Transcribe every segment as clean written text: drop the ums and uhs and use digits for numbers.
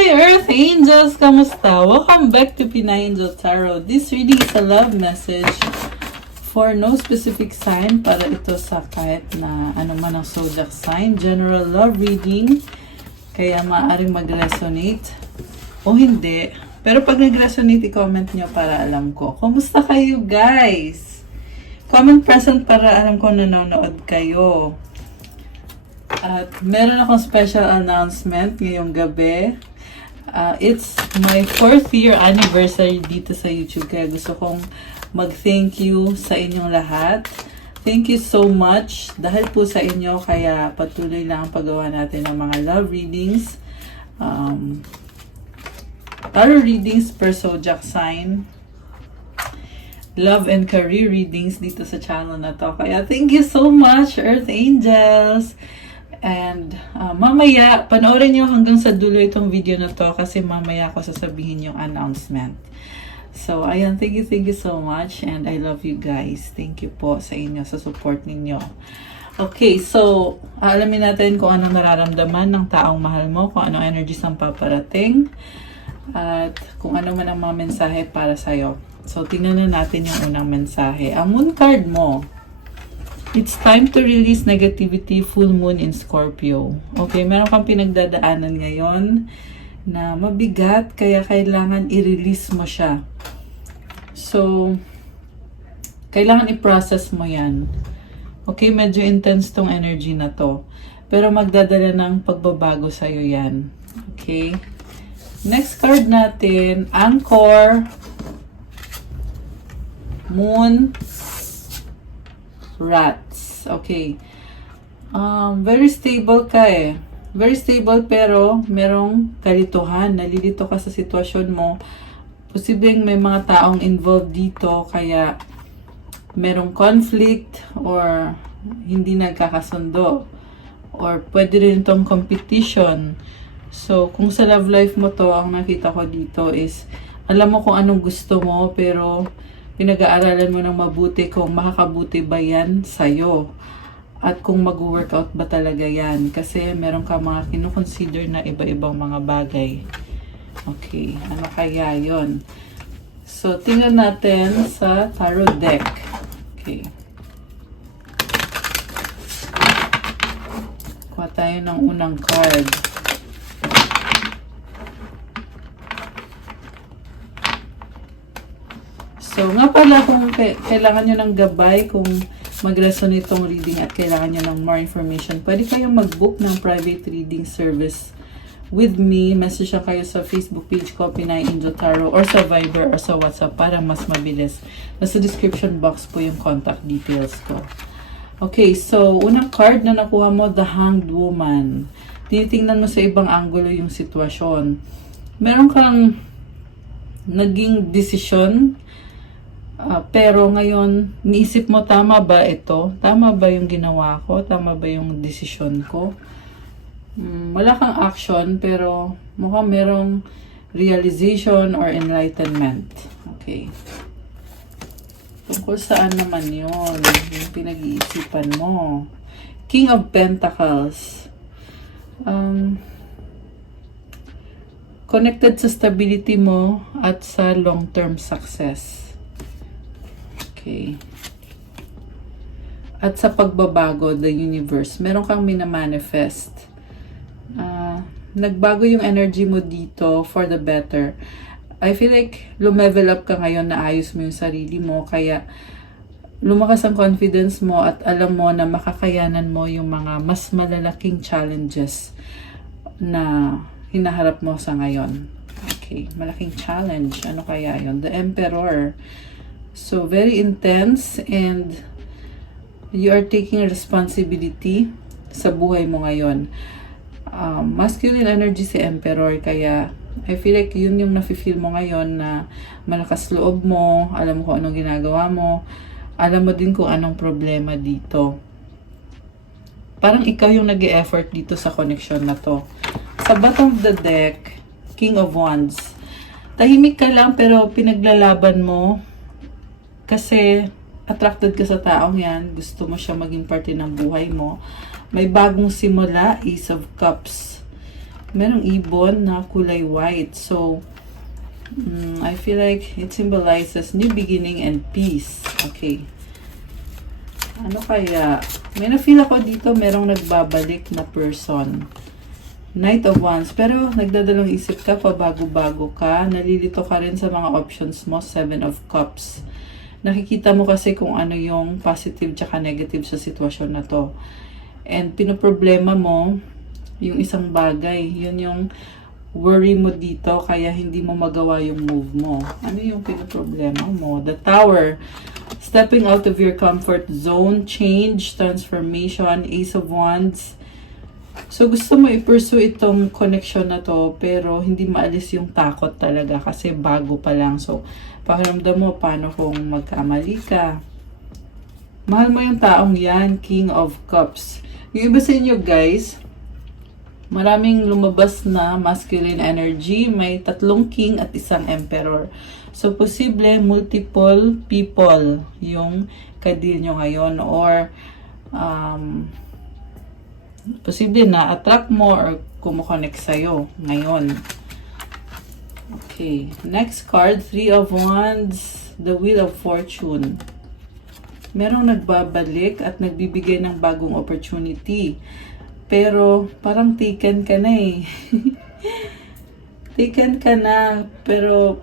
Hi Earth Angels! Kamusta? Welcome back to Pinay Angel Tarot. This reading is a love message for no specific sign para ito sa kahit na ano man ang zodiac sign. General love reading. Kaya maaaring mag-resonate o hindi. Pero pag nag-resonate, i-comment nyo para alam ko. Kamusta kayo guys? Comment present para alam ko nanonood kayo. At meron akong special announcement ngayong gabi. It's my 4th year anniversary dito sa YouTube. Kaya gusto kong mag-thank you sa inyong lahat. Thank you so much. Dahil po sa inyo, kaya patuloy lang ang paggawa natin ng mga love readings. Tarot readings per zodiac sign. Love and career readings dito sa channel na to. Kaya thank you so much, Earth Angels. And mamaya, panoorin nyo hanggang sa dulo itong video na to kasi mamaya ako sasabihin yung announcement. So, ayan, thank you so much and I love you guys. Thank you po sa inyo, sa support ninyo. Okay, so, alamin natin kung anong nararamdaman ng taong mahal mo, kung anong energies ang paparating, at kung ano man ang mga mensahe para sa'yo. So, tingnan na natin yung unang mensahe. Ang moon card mo, it's time to release negativity, full moon in Scorpio. Okay, meron kang pinagdadaanan ngayon na mabigat, kaya kailangan i-release mo siya. So, kailangan i-process mo yan. Okay, medyo intense tong energy na to. Pero magdadala ng pagbabago sa'yo yan. Okay. Next card natin, Anchor, Moon, Rats. Okay. Very stable ka eh. Very stable pero merong kalituhan. Nalilito ka sa sitwasyon mo. Posibleng may mga taong involved dito kaya merong conflict or hindi nagkakasundo. Or pwede rin itong competition. So, kung sa love life mo to, ang nakita ko dito is alam mo kung anong gusto mo pero pinag-aaralan mo ng mabuti kung makakabuti ba yan sa'yo. At kung mag-workout ba talaga yan. Kasi meron ka mga kinoconsider na iba-ibang mga bagay. Okay, ano kaya yon? So, tingnan natin sa tarot deck. Okay. Kuha tayo ng unang card. So, nga pala kung kailangan nyo ng gabay, kung mag-resonate itong reading at kailangan nyo ng more information, pwede kayong mag-book ng private reading service with me. Message lang kayo sa Facebook page ko, Pinay Angel Tarot, or sa Viber or sa WhatsApp para mas mabilis. Nasa description box po yung contact details ko. Okay, so, unang card na nakuha mo, The Hanged Woman. Tinitingnan mo sa ibang angulo yung sitwasyon. Meron kang naging desisyon. Pero ngayon, niisip mo, tama ba ito? Tama ba yung ginawa ko? Tama ba yung desisyon ko? Wala kang action, pero mukhang merong realization or enlightenment. Okay. Tungkol saan naman yun? Yung pinag-iisipan mo. King of Pentacles. Connected sa stability mo at sa long-term success. Okay. At sa pagbabago, the universe, meron kang minamanifest. Nagbago yung energy mo dito for the better. I feel like lumevel up ka ngayon, na ayos mo yung sarili mo, kaya lumakas ang confidence mo at alam mo na makakayanan mo yung mga mas malalaking challenges na hinaharap mo sa ngayon. Okay, malaking challenge. Ano kaya yun? The Emperor. So, very intense and you are taking responsibility sa buhay mo ngayon. Masculine energy si Emperor, kaya I feel like yun yung nafe-feel mo ngayon, na malakas loob mo, alam mo kung anong ginagawa mo, alam mo din kung anong problema dito. Parang ikaw yung nag-e-effort dito sa connection na to. Sa bottom of the deck, King of Wands. Tahimik ka lang pero pinaglalaban mo. Kasi attracted ka sa taong yan, gusto mo siya maging parte ng buhay mo. May bagong simula, Ace of Cups. merong ibon na kulay white. So, I feel like it symbolizes new beginning and peace. Okay. Ano kaya? May na-feel ako dito, merong nagbabalik na person. Knight of Wands. Pero nagdadalong isip ka, pabago-bago ka. Nalilito ka rin sa mga options mo. Seven of Cups. Nakikita mo kasi kung ano yung positive tsaka negative sa sitwasyon na to. And pinoproblema mo yung isang bagay. Yun yung worry mo dito, kaya hindi mo magawa yung move mo. Ano yung pinoproblema mo? The Tower. Stepping out of your comfort zone, change, transformation, Ace of Wands. So, gusto mo i-pursue itong connection na to, pero hindi maalis yung takot talaga kasi bago pa lang. So, pakiramdam mo, paano kung magkamali ka? Mahal mo yung taong yan, King of Cups. Yung iba sa inyo, guys, maraming lumabas na masculine energy. May 3 king at 1 emperor. So, posible multiple people yung kadil nyo ngayon. Or, posible na attract mo or kumukonect sa'yo ngayon. Okay. Next card, 3 of Wands, the Wheel of Fortune. Merong nagbabalik at nagbibigay ng bagong opportunity. Pero, parang taken ka na eh. Taken ka na, pero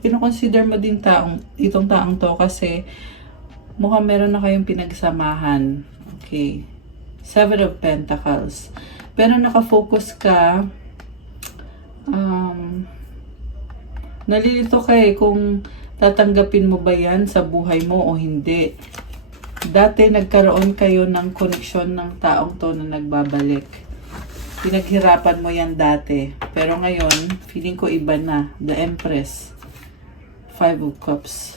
kinoconsider mo din itong taong to kasi mukhang meron na kayong pinagsamahan. Okay. 7 of Pentacles. Pero nakafocus ka, nalilito ka eh kung tatanggapin mo ba yan sa buhay mo o hindi. Dati nagkaroon kayo ng koneksyon ng taong to na nagbabalik. Pinaghirapan mo yan dati. Pero ngayon, feeling ko iba na. The Empress. 5 of Cups.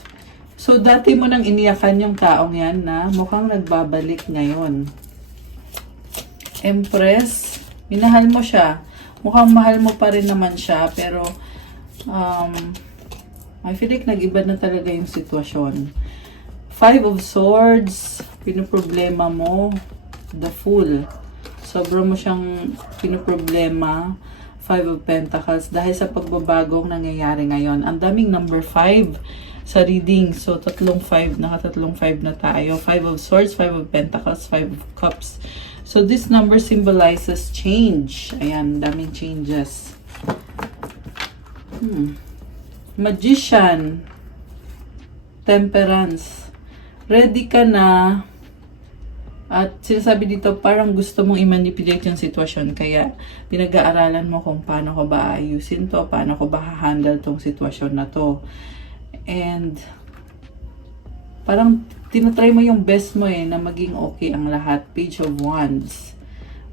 So, dati mo nang iniyakan yung taong yan na mukhang nagbabalik ngayon. Empress. Minahal mo siya. Mukhang mahal mo pa rin naman siya. Pero, I feel like nag-iba na talaga yung sitwasyon. 5 of Swords. Pinoproblema mo. The Fool. Sobra mo siyang pinoproblema. 5 of Pentacles. Dahil sa pagbabagong nangyayari ngayon. Ang daming number 5 sa reading. So, 3-5. Naka-3-5 na tayo. 5 of Swords, 5 of Pentacles, 5 of Cups. So, this number symbolizes change. Ayan, daming changes. Magician. Temperance. Ready ka na. At sinasabi dito, parang gusto mong i-manipulate yung sitwasyon. Kaya, pinag-aaralan mo kung paano ko ba ayusin to, paano ko ba ha-handle tong sitwasyon na to. And, parang tinatry mo yung best mo na maging okay ang lahat. Page of Wands.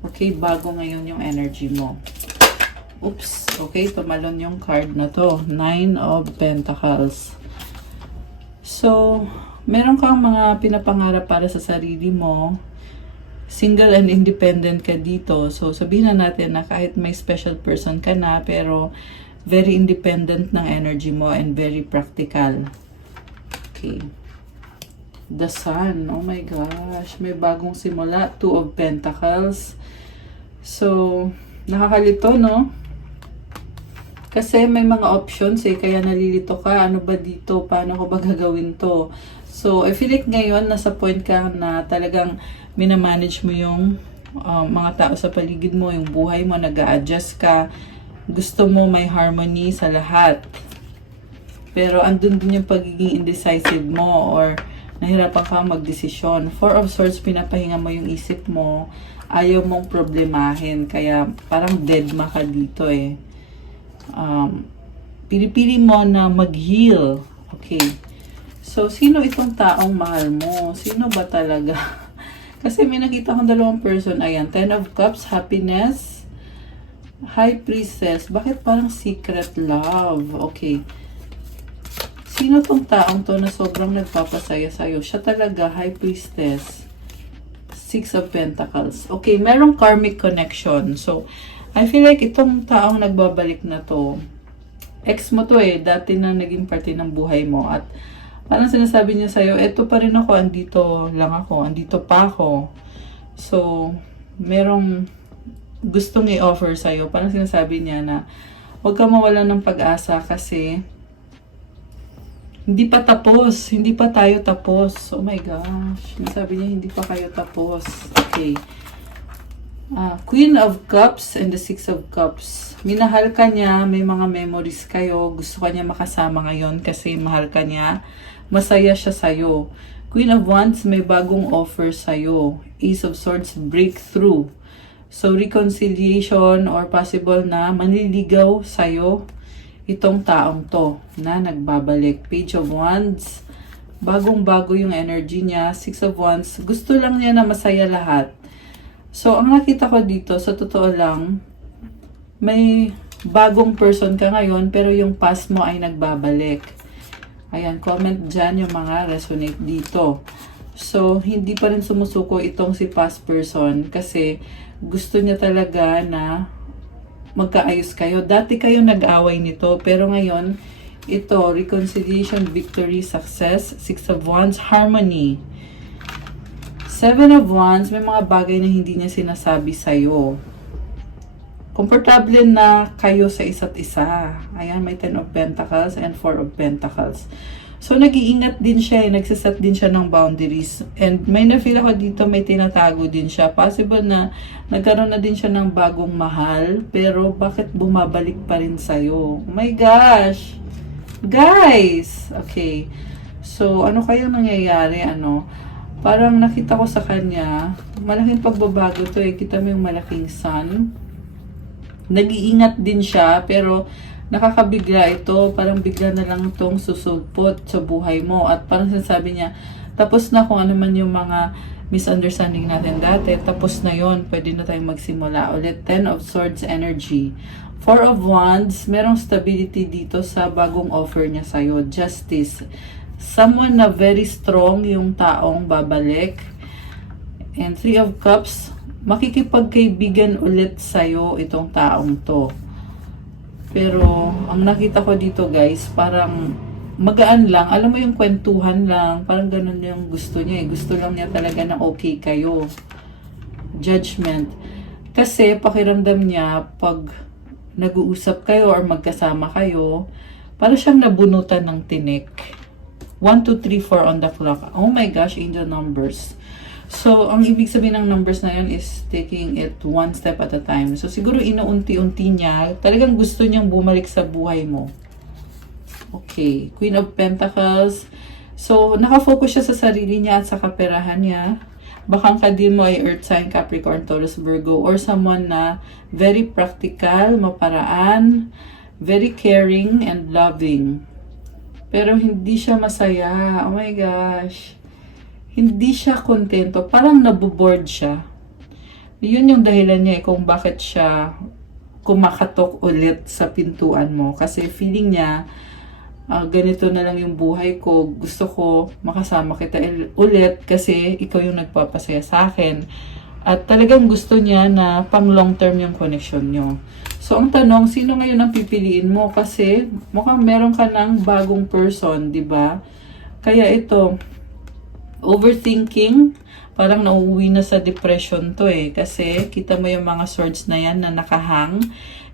Okay, bago ngayon yung energy mo. Oops, okay, tumalon yung card na to. 9 of Pentacles. So, meron kang mga pinapangarap para sa sarili mo. Single and independent ka dito. So, sabihin na natin na kahit may special person ka na, pero very independent ng energy mo and very practical. Okay. The Sun. Oh my gosh. May bagong simula. 2 of Pentacles. So, nakakalito, no? Kasi may mga options kaya nalilito ka. Ano ba dito? Paano ko ba gagawin to? So, I feel like ngayon, nasa point ka na talagang minamanage mo yung mga tao sa paligid mo, yung buhay mo, nag-a-adjust ka. Gusto mo may harmony sa lahat. Pero andun din yung pagiging indecisive mo or nahirapan ka magdesisyon. 4 of Swords, pinapahinga mo yung isip mo. Ayaw mong problemahin. Kaya parang deadma ka dito Pinipili mo na mag-heal. Okay. So, sino itong taong mahal mo? Sino ba talaga? Kasi may nakita akong 2 person. Ayan, 10 of Cups, happiness, High Priestess. Bakit parang secret love? Okay. Sino tong taong to na sobrang nagpapasaya sa'yo? Siya talaga, High Priestess. 6 of Pentacles. Okay, merong karmic connection. So, I feel like itong taong nagbabalik na to, ex mo to dati na naging parte ng buhay mo. At parang sinasabi niya sa'yo, eto pa rin ako, andito lang ako, andito pa ako. So, merong gustong i-offer sa'yo. Parang sinasabi niya na huwag ka mawalan ng pag-asa kasi hindi pa tapos. Hindi pa tayo tapos. Oh my gosh. Sabi niya, hindi pa kayo tapos. Okay. Queen of Cups and the Six of Cups. Minahal ka niya. May mga memories kayo. Gusto ka niya makasama ngayon kasi mahal ka niya. Masaya siya sa'yo. Queen of Wands, may bagong offer sa'yo. Ace of Swords, breakthrough. So, reconciliation or possible na manliligaw sa'yo itong taong to na nagbabalik. Page of Wands, bagong-bago yung energy niya. Six of Wands, gusto lang niya na masaya lahat. So, ang nakita ko dito, sa totoo lang, may bagong person ka ngayon, pero yung past mo ay nagbabalik. Ayan, comment dyan yung mga resonate dito. So, hindi pa rin sumusuko itong si past person kasi gusto niya talaga na magkaayos kayo. Dati kayo nag-away nito, pero ngayon, ito, reconciliation, victory, success, Six of Wands, harmony. Seven of Wands, may mga bagay na hindi niya sinasabi sa'yo. Komportable na kayo sa isa't isa. Ayan, may Ten of Pentacles and Four of Pentacles. So, nag-iingat din siya, nagsiset din siya ng boundaries. And may na-feel ako dito, may tinatago din siya. Possible na nagkaroon na din siya ng bagong mahal, pero bakit bumabalik pa rin sa'yo? Oh my gosh! Guys! Okay. So, ano kayang nangyayari? Parang nakita ko sa kanya, malaking pagbabago to eh. Kita mo yung malaking sun. Nag-iingat din siya, pero nakakabigla ito, parang bigla na lang itong susulpot sa buhay mo. At parang sinasabi niya, tapos na kung ano man yung mga misunderstanding natin dati, tapos na yon, pwede na tayong magsimula ulit. Ten of Swords energy. Four of Wands, merong stability dito sa bagong offer niya sa'yo. Justice. Someone na very strong yung taong babalik. And Three of Cups, makikipagkaibigan ulit sa'yo itong taong to. Pero, ang nakita ko dito guys, parang magaan lang. Alam mo yung kwentuhan lang. Parang ganun yung gusto niya eh. Gusto lang niya talaga na okay kayo. Judgment. Kasi pakiramdam niya, pag nag-uusap kayo or magkasama kayo, para siyang nabunutan ng tinik. 1, 2, 3, 4 on the clock. Oh my gosh, angel numbers. So, ang ibig sabihin ng numbers na yun is taking it one step at a time. So, siguro inuunti-unti niya. Talagang gusto niyang bumalik sa buhay mo. Okay. Queen of Pentacles. So, nakafocus siya sa sarili niya at sa kaperahan niya. Baka ang kadil mo ay Earth sign, Capricorn, Taurus, Virgo, or someone na very practical, maparaan, very caring, and loving. Pero hindi siya masaya. Oh my gosh. Hindi siya kontento. Parang naboboard siya. Yun yung dahilan niya kung bakit siya kumakatok ulit sa pintuan mo. Kasi feeling niya, ganito na lang yung buhay ko. Gusto ko makasama kita ulit kasi ikaw yung nagpapasaya sa akin. At talagang gusto niya na pang long term yung connection nyo. So, ang tanong, sino ngayon ang pipiliin mo? Kasi mukhang meron ka ng bagong person, di ba? Kaya ito, overthinking, parang nauuwi na sa depression to eh. Kasi kita mo yung mga swords na yan na nakahang.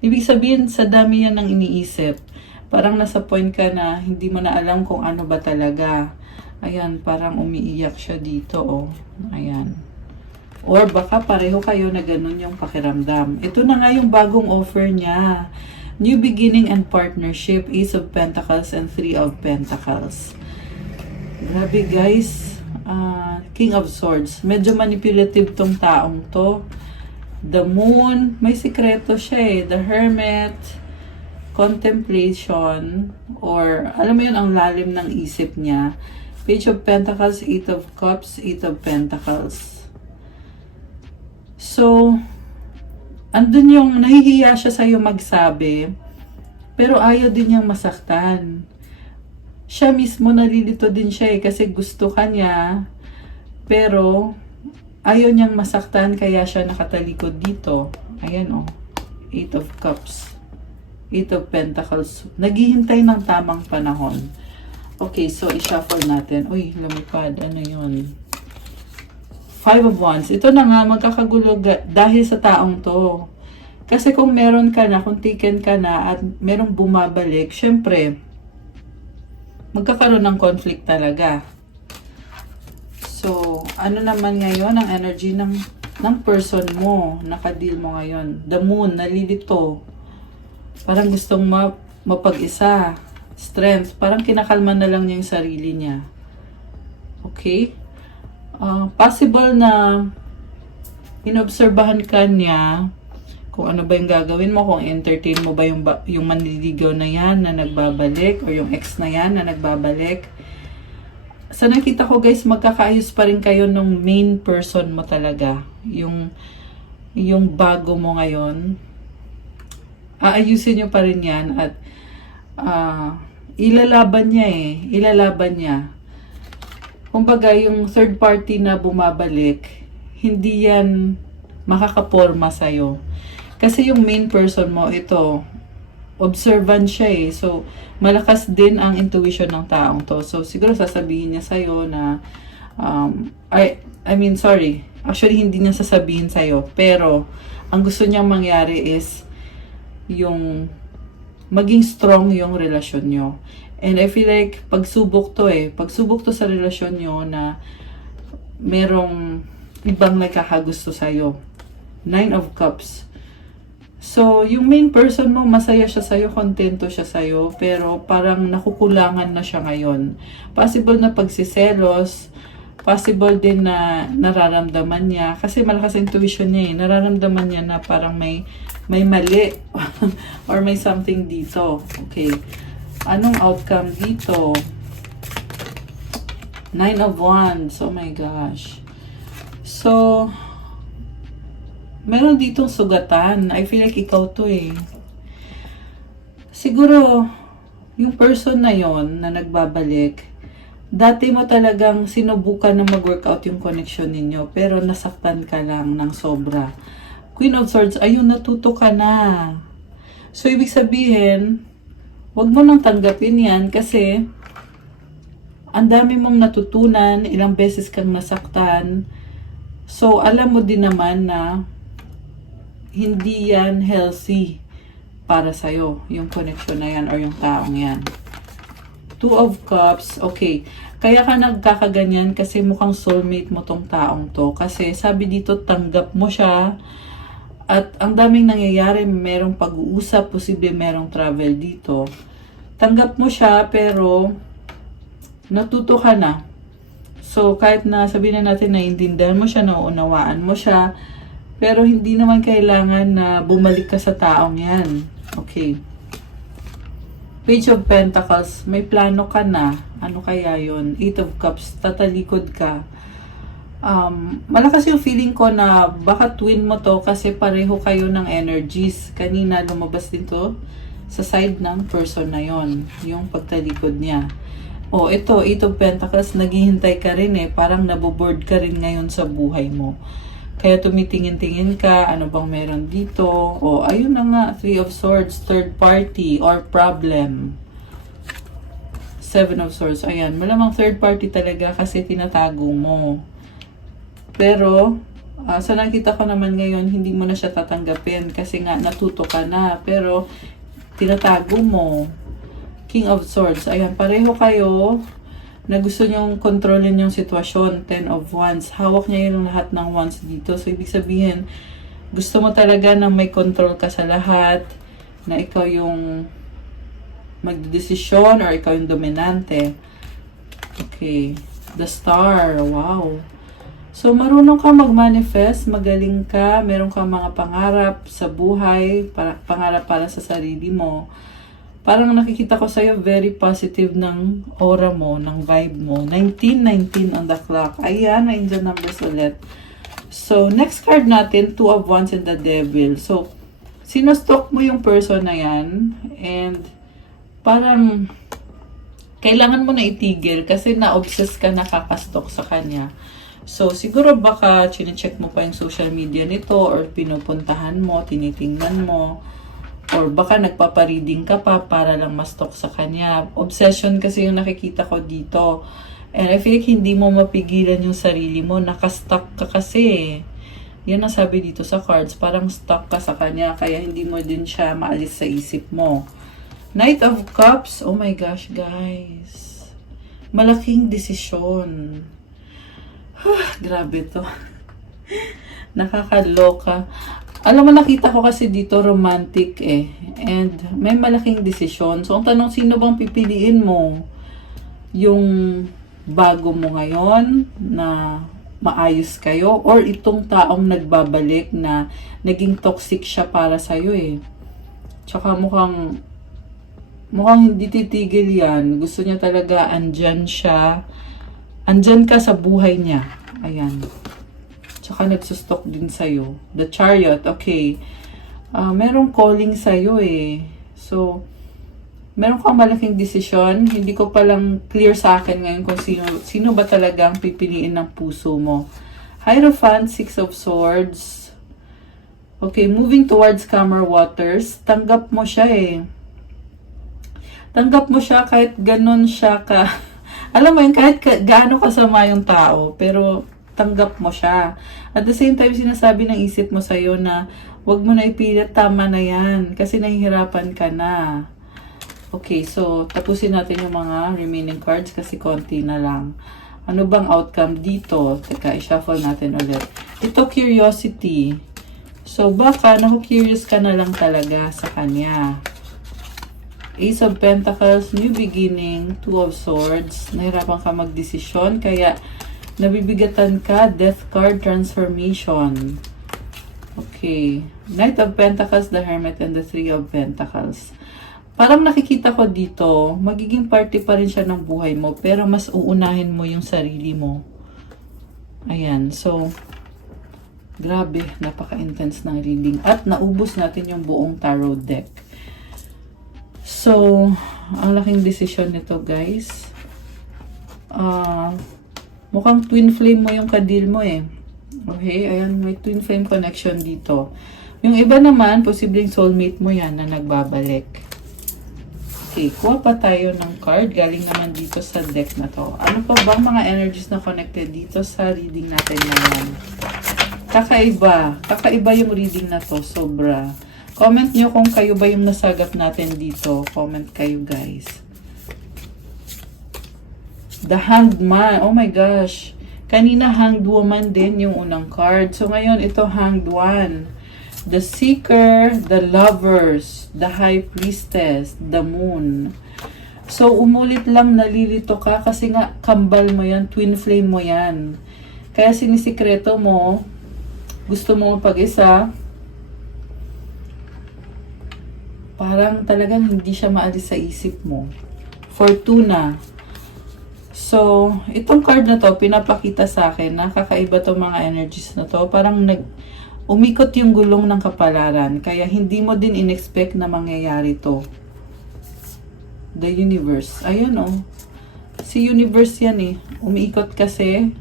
Ibig sabihin, sa dami yan ng iniisip. Parang nasa point ka na hindi mo na alam kung ano ba talaga. Ayan, parang umiiyak siya dito oh. Ayan. Or baka pareho kayo na ganun yung pakiramdam. Ito na nga yung bagong offer niya. New beginning and partnership, Ace of Pentacles and Three of Pentacles. Grabe guys. King of Swords. Medyo manipulative tong taong to. The Moon. May sikreto siya eh. The Hermit. Contemplation. Or, alam mo yun, ang lalim ng isip niya. Page of Pentacles, Eight of Cups, Eight of Pentacles. So, andun yung nahihiya siya sa'yo magsabi. Pero ayaw din niyang masaktan. Siya mismo nalilito din siya eh, kasi gusto ka niya, pero ayaw niyang masaktan, kaya siya nakatalikod dito. Ayan oh, Eight of Cups, Eight of Pentacles. Naghihintay ng tamang panahon. Okay, so i-shuffle natin. Uy, lumipad. Ano yun? Five of Wands. Ito na nga, magkakagulo dahil sa taong to. Kasi kung meron ka na, kung taken ka na at merong bumabalik, syempre, magkakaroon ng conflict talaga. So, ano naman ngayon ang energy ng person mo, nakadeal mo ngayon? The moon, nalilito. Parang gustong mapag-isa. Strength, parang kinakalma na lang niya yung sarili niya. Okay? Possible na inobserbahan ka niya kung ano ba yung gagawin mo, kung entertain mo ba yung manliligaw na yan na nagbabalik, o yung ex na yan na nagbabalik. Sa nakita ko guys, magkakaayos pa rin kayo ng main person mo talaga. Yung bago mo ngayon, aayusin nyo pa rin yan at ilalaban niya ilalaban niya. Kumbaga, yung third party na bumabalik, hindi yan makakaporma sa'yo. Kasi yung main person mo, ito, observant siya So, malakas din ang intuition ng taong to. So, siguro sasabihin niya sa'yo na, I mean, sorry. Actually, hindi niya sasabihin sa'yo. Pero, ang gusto niyang mangyari is, yung maging strong yung relasyon nyo. And I feel like, pagsubok to sa relasyon nyo na merong ibang nakakagusto sa'yo. 9 of Cups. So, yung main person mo, masaya siya sa'yo, kontento siya sa'yo, pero parang nakukulangan na siya ngayon. Possible na pagsiselos, possible din na nararamdaman niya, kasi malakas intuition niya nararamdaman niya na parang may mali, or may something dito. Okay. Anong outcome dito? 9 of Wands. Oh my gosh. So, meron ditong sugatan. I feel like ikaw to Siguro, yung person na yon na nagbabalik, dati mo talagang sinubukan na mag-workout yung connection ninyo, pero nasaktan ka lang ng sobra. Queen of Swords, ayun, natuto ka na. So, ibig sabihin, wag mo nang tanggapin yan kasi ang dami mong natutunan, ilang beses kang nasaktan. So, alam mo din naman na hindi yan healthy para sa'yo, yung connection na yan or yung taong yan. 2 of Cups, okay. Kaya ka nagkakaganyan kasi mukhang soulmate mo tong taong to. Kasi sabi dito, tanggap mo siya. At ang daming nangyayari, merong pag-uusap, posible merong travel dito. Tanggap mo siya, pero natuto ka na. So, kahit na sabihin na natin na intindihan mo siya, nauunawaan mo siya, pero hindi naman kailangan na bumalik ka sa taong yan. Okay. Page of Pentacles, may plano ka na. Ano kaya yun? 8 of Cups, tatalikod ka. Malakas yung feeling ko na baka twin mo to kasi pareho kayo ng energies. Kanina lumabas din to sa side ng person na yon, yung pagtalikod niya. Ito, 8 of Pentacles, naghihintay ka rin parang naboboard ka rin ngayon sa buhay mo. Kaya tumitingin-tingin ka, ano bang meron dito? Ayun na nga, 3 of Swords, third party or problem. 7 of Swords, ayan, malamang third party talaga kasi tinatago mo. Pero, sa nakita ko naman ngayon, hindi mo na siya tatanggapin kasi nga natuto ka na. Pero, tinatago mo. King of Swords, ayan, pareho kayo na gusto niyong kontrolin yung sitwasyon. 10 of Wands. Hawak niya yung lahat ng wands dito. So, ibig sabihin, gusto mo talaga na may control ka sa lahat, na ikaw yung magdedesisyon or ikaw yung dominante. Okay. The Star. Wow. So, marunong ka mag-manifest, magaling ka, meron kang mga pangarap sa buhay, pangarap para sa sarili mo. Parang nakikita ko sa'yo, very positive ng aura mo, ng vibe mo. 19 on the clock. Ayan, angel numbers ulit. So, next card natin, 2 of Wands and the Devil. So, sinostalk mo yung person na yan, and parang kailangan mo na itigil kasi na-obsess ka, nakakastalk sa kanya. So, siguro baka chinecheck mo pa yung social media nito or pinupuntahan mo, tinitingnan mo, or baka nagpapareading ka pa para lang ma-stalk sa kanya. Obsession kasi yung nakikita ko dito. And I feel like hindi mo mapigilan yung sarili mo. Nakastuck ka kasi. Yan ang sabi dito sa cards. Parang stuck ka sa kanya, kaya hindi mo din siya maalis sa isip mo. Knight of Cups. Oh my gosh, guys. Malaking desisyon. Grabe to. Nakakaloka. Alam mo, nakita ko kasi dito romantic eh. And may malaking desisyon. So, ang tanong, sino bang pipiliin mo? Yung bago mo ngayon na maayos kayo, or itong taong nagbabalik na naging toxic siya para sa'yo eh. Tsaka mukhang hindi titigil yan. Gusto niya talaga, andyan siya. Andyan ka sa buhay niya. Ayan. Tsaka nagsustok din sa'yo. The Chariot, okay. Merong calling sa'yo eh. So, meron kang malaking desisyon. Hindi ko palang clear sa akin ngayon kung sino ba talaga ang pipiliin ng puso mo. Hierophant, Six of Swords. Okay, moving towards calmer waters. Tanggap mo siya eh. Tanggap mo siya kahit ganon siya ka. Alam mo yun, kahit gaano kasama yung tao, pero tanggap mo siya. At the same time, sinasabi ng isip mo sa'yo na wag mo na ipilit, tama na yan. Kasi nahihirapan ka na. Okay, so tapusin natin yung mga remaining cards kasi konti na lang. Ano bang outcome dito? Teka, i-shuffle natin ulit. Ito, curiosity. So, baka naku-curious ka na lang talaga sa kanya. Ace of Pentacles, new beginning. Two of Swords. Nahirapan ka magdesisyon, kaya nabibigatan ka. Death card, transformation. Okay. Knight of Pentacles, the Hermit, and the Three of Pentacles. Parang nakikita ko dito, magiging party pa rin siya ng buhay mo, pero mas uunahin mo yung sarili mo. Ayan, so, grabe, napaka-intense ng reading. At naubos natin yung buong tarot deck. So, ang laking desisyon nito, guys. Mukhang twin flame mo yung kadil mo eh. Okay, ayan, may twin flame connection dito. Yung iba naman, posibleng soulmate mo yan na nagbabalik. Okay, kuha pa tayo ng card. Galing naman dito sa deck na to. Ano pa bang mga energies na connected dito sa reading natin ngayon? Kakaiba. Kakaiba yung reading na to. Sobra. Comment nyo kung kayo ba yung nasagap natin dito. Comment kayo, guys. The Hanged Man. Oh my gosh. Kanina Hanged Woman din yung unang card. So ngayon, ito Hanged One. The Seeker, the Lovers, the High Priestess, the Moon. So, umulit lang, nalilito ka kasi nga kambal mo yan, twin flame mo yan. Kaya sinisikreto mo, gusto mo pag-isa, parang talagang hindi siya maalis sa isip mo. Fortuna. So, itong card na to, pinapakita sa akin na kakaiba tong mga energies na to. Parang umikot yung gulong ng kapalaran. Kaya hindi mo din in-expect na mangyayari to. The Universe. Ayan oh. Si Universe yan eh. Umiikot kasi.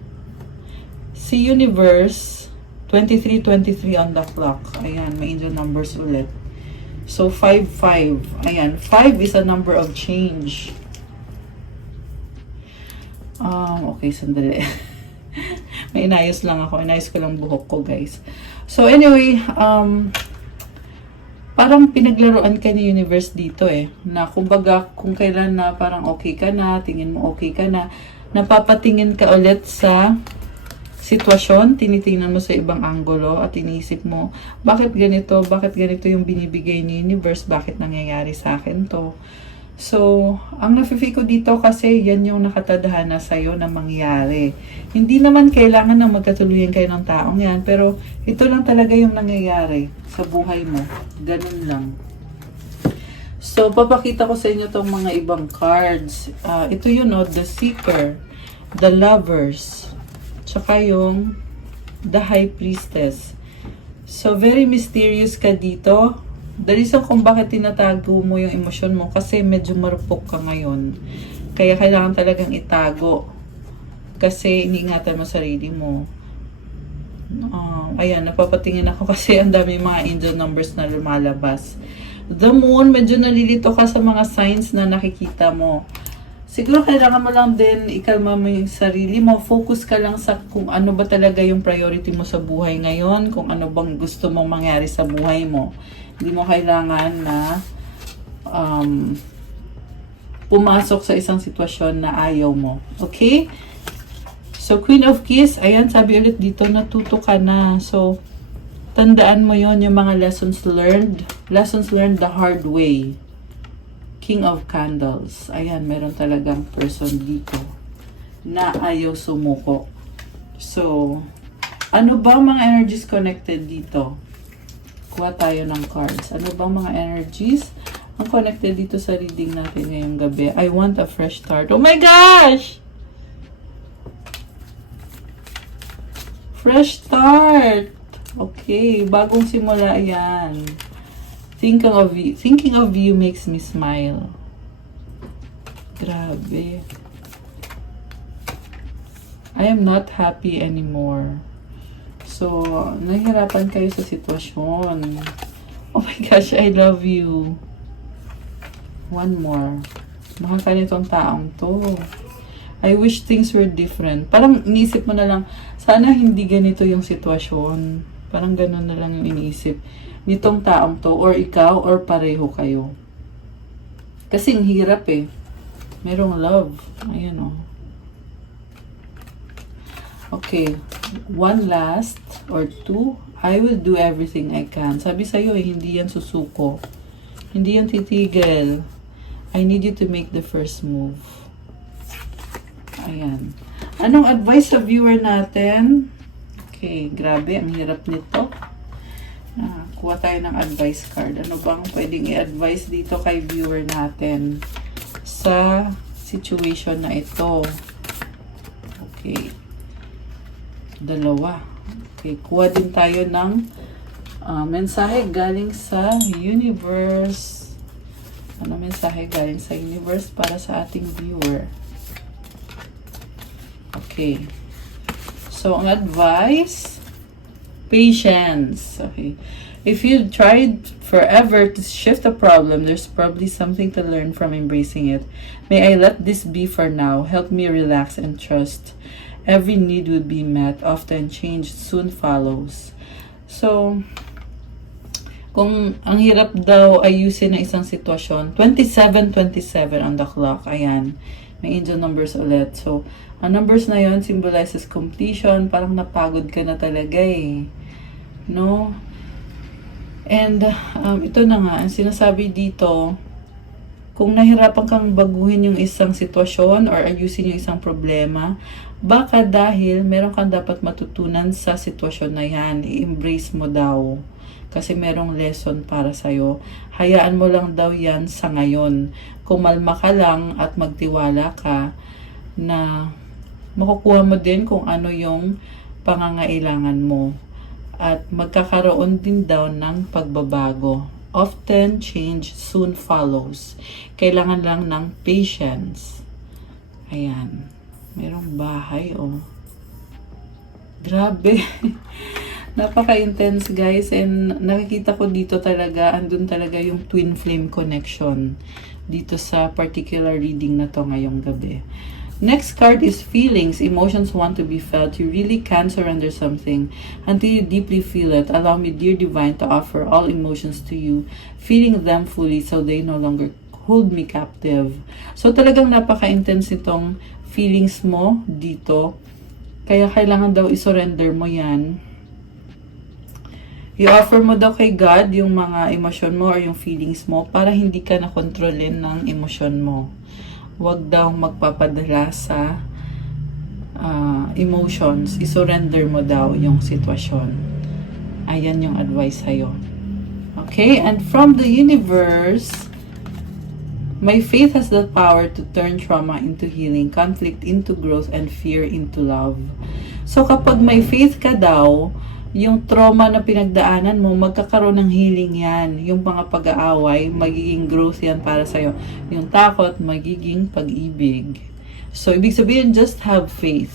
Si Universe, 23:23 on the clock. Ayan, may angel numbers ulit. So, 5-5. Ayan, 5 is a number of change. Okay, sandali. May inayos lang ako. Inayos ko lang buhok ko, guys. So, anyway, parang pinaglaruan ka ni Universe dito eh. Na kumbaga, kung kailan na parang okay ka na, tingin mo okay ka na, napapatingin ka ulit sa sitwasyon, tinitingnan mo sa ibang anggulo at iniisip mo, bakit ganito yung binibigay ni Universe, bakit nangyayari sa akin to. So, ang nafe-feel ko dito kasi yan yung nakatadhana sa'yo na mangyari. Hindi naman kailangan na magkatuluyan kayo ng taong yan, pero ito lang talaga yung nangyayari sa buhay mo. Ganun lang. So, papakita ko sa inyo tong mga ibang cards. Ito yun, the Seeker, the Lovers, tsaka yung the High Priestess. So, very mysterious ka dito. The reason kung bakit tinatago mo yung emosyon mo kasi medyo marupok ka ngayon. Kaya kailangan talagang itago. Kasi iniingatan mo sarili mo. Ayan, napapatingin ako kasi ang dami mga angel numbers na lumalabas. The Moon, medyo nalilito ka sa mga signs na nakikita mo. siguro kailangan mo lang din ikalma mo yung sarili mo. Focus ka lang sa kung ano ba talaga yung priority mo sa buhay ngayon, kung ano bang gusto mong mangyari sa buhay mo. Hindi mo kailangan na pumasok sa isang sitwasyon na ayaw mo. Okay? So, Queen of Keys, ayan, sabi ulit dito, natuto ka na. So, tandaan mo yon yung mga lessons learned. Lessons learned the hard way. King of Candles. Ayan, meron talagang person dito na ayaw sumuko. So, ano ba mga energies connected dito? Kuha tayo ng cards. Ano ba mga energies ang connected dito sa reading natin ngayong gabi? I want a fresh start. Oh my gosh! Fresh start! Okay, bagong simula yan. Thinking of you makes me smile. Grabe. I am not happy anymore. So, nahihirapan kayo sa sitwasyon. Oh my gosh, I love you. One more. Mahal ka nitong taong to. I wish things were different. Parang iniisip mo na lang, sana hindi ganito yung sitwasyon. Parang ganun na lang yung iniisip nitong taong to, or ikaw, or pareho kayo. Kasi ang hirap eh. Merong love. Ayan o. Okay. One last, or two. I will do everything I can. Sabi sa'yo eh, hindi yan susuko. Hindi yan titigil. I need you to make the first move. Ayan. Anong advice sa viewer natin? Okay, grabe. Ang hirap nito. Kuha tayo ng advice card. Ano bang pwedeng i-advise dito kay viewer natin sa situation na ito? Okay. Dalawa. Okay, kuha din tayo ng mensahe galing sa universe. Ano mensahe galing sa universe para sa ating viewer? Okay. So, ang advice, patience. Okay. If you tried forever to shift a problem, there's probably something to learn from embracing it. May I let this be for now. Help me relax and trust. Every need will be met. Often change soon follows. So, kung ang hirap daw ayusin na isang sitwasyon, 27-27 on the clock. Ayan. May angel numbers ulit. So, ang numbers na yon symbolizes completion. Parang napagod ka na talaga eh. No? And, ito na nga, ang sinasabi dito, kung nahirapan kang baguhin yung isang sitwasyon or ayusin yung isang problema, baka dahil meron kang dapat matutunan sa sitwasyon na yan. I-embrace mo daw. Kasi merong lesson para sa'yo. Hayaan mo lang daw yan sa ngayon. Kumalma ka lang at magtiwala ka na makukuha mo din kung ano yung pangangailangan mo. At magkakaroon din daw ng pagbabago. Often change soon follows. Kailangan lang ng patience. Ayan. Merong bahay, oh. Grabe. Napaka-intense, guys. And nakikita ko dito talaga, andun talaga yung twin flame connection dito sa particular reading na to ngayong gabi. Next card is feelings. Emotions want to be felt. You really can surrender something until you deeply feel it. Allow me, dear divine, to offer all emotions to you, feeling them fully so they no longer hold me captive. So talagang napaka-intense itong feelings mo dito. Kaya kailangan daw isurrender mo yan. I-offer mo daw kay God yung mga emosyon mo or yung feelings mo para hindi ka nakontrolin ng emosyon mo. Huwag daw magpapadala sa emotions. I-surrender mo daw yung sitwasyon. Ayan yung advice sa'yo. Okay? And from the universe, my faith has the power to turn trauma into healing, conflict into growth, and fear into love. So kapag may faith ka daw, yung trauma na pinagdaanan mo, magkakaroon ng healing yan. Yung mga pag-aaway, magiging growth yan para sa'yo. Yung takot, magiging pag-ibig. So, ibig sabihin, just have faith.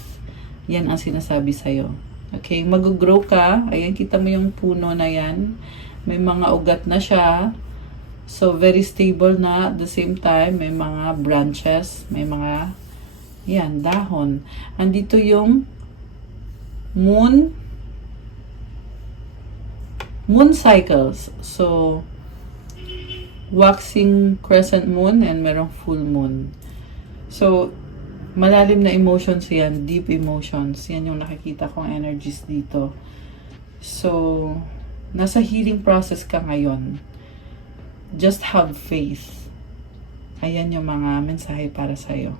Yan ang sinasabi sa'yo. Okay, mag-grow ka. Ayan, kita mo yung puno na yan. May mga ugat na siya. So, very stable na. At the same time, may mga branches, may mga, yan, dahon. Andito yung moon cycles. So, waxing crescent moon and merong full moon. So, malalim na emotions yan, deep emotions. Yan yung nakikita kong energies dito. So, nasa healing process ka ngayon. Just have faith. Ayan yung mga mensahe para sa'yo.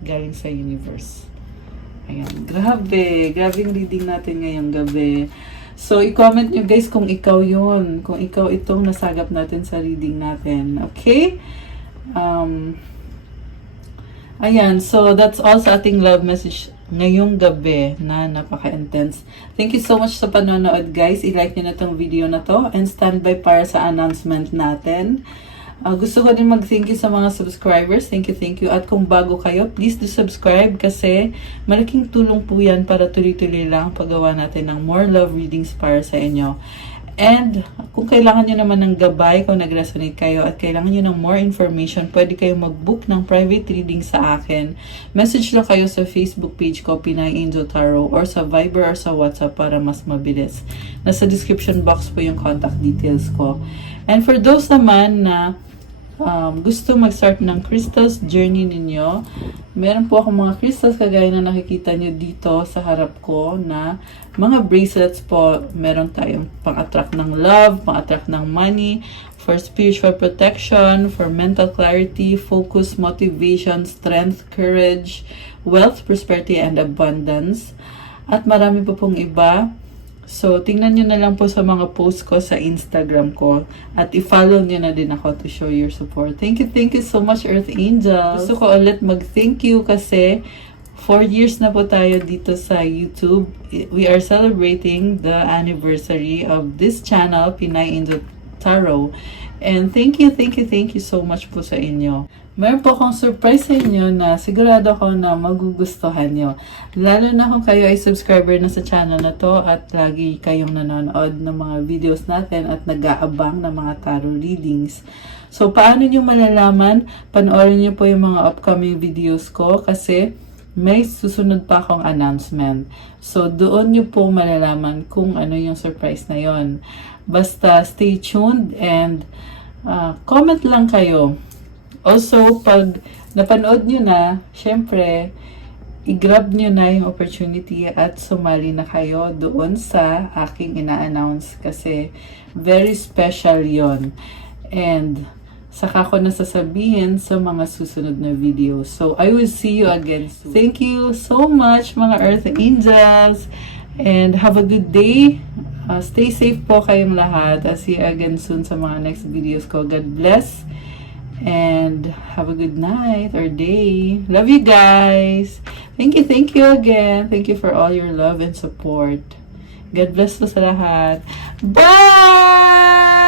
Galing sa universe. Ayan. Grabe. Grabing reading natin ngayong gabi. So, i-comment nyo guys kung ikaw yun. Kung ikaw itong nasagap natin sa reading natin. Okay? Ayan. So, that's all sa ating love message ngayong gabi na napaka-intense. Thank you so much sa panonood guys. I-like nyo na tong video na to and stand by para sa announcement natin. Gusto ko din mag-thank you sa mga subscribers. Thank you. At kung bago kayo, please do subscribe kasi malaking tulong po yan para tuloy-tuloy lang paggawa natin ng more love readings para sa inyo. And kung kailangan nyo naman ng gabay, kung nag-resonate kayo at kailangan nyo ng more information, pwede kayo mag-book ng private reading sa akin. Message lang kayo sa Facebook page ko, Pinay Angel Tarot, or sa Viber or sa WhatsApp para mas mabilis. Nasa description box po yung contact details ko. And for those naman na gusto mag-start ng crystals journey ninyo, meron po akong mga crystals kagaya na nakikita nyo dito sa harap ko na mga bracelets po. Meron tayong pang-attract ng love, pang-attract ng money, for spiritual protection, for mental clarity, focus, motivation, strength, courage, wealth, prosperity, and abundance. At marami po pong iba. So, tingnan nyo na lang po sa mga posts ko sa Instagram ko. At i-follow nyo na din ako to show your support. Thank you so much, Earth Angels. Gusto ko ulit mag-thank you kasi 4 years na po tayo dito sa YouTube. We are celebrating the anniversary of this channel, Pinay Angel Tarot. And thank you so much po sa inyo. Meron po akong surprise sa inyo na sigurado ako na magugustuhan nyo. Lalo na kung kayo ay subscriber na sa channel na to at lagi kayong nanonood ng mga videos natin at nag-aabang ng mga tarot readings. So, paano nyo malalaman? Panoorin nyo po yung mga upcoming videos ko kasi may susunod pa akong announcement. So, doon nyo po malalaman kung ano yung surprise na yon. Basta stay tuned and comment lang kayo. Also, pag napanood nyo na, syempre, i-grab nyo na yung opportunity at sumali na kayo doon sa aking ina-announce kasi very special yon. And saka ko nasasabihin sa mga susunod na videos. So, I will see you again soon. Thank you so much mga Earth Angels and have a good day. Stay safe po kayong lahat. I'll see you again soon sa mga next videos ko. God bless. And have a good night or day. Love you guys. Thank you again. Thank you for all your love and support. God bless po sa lahat. Bye!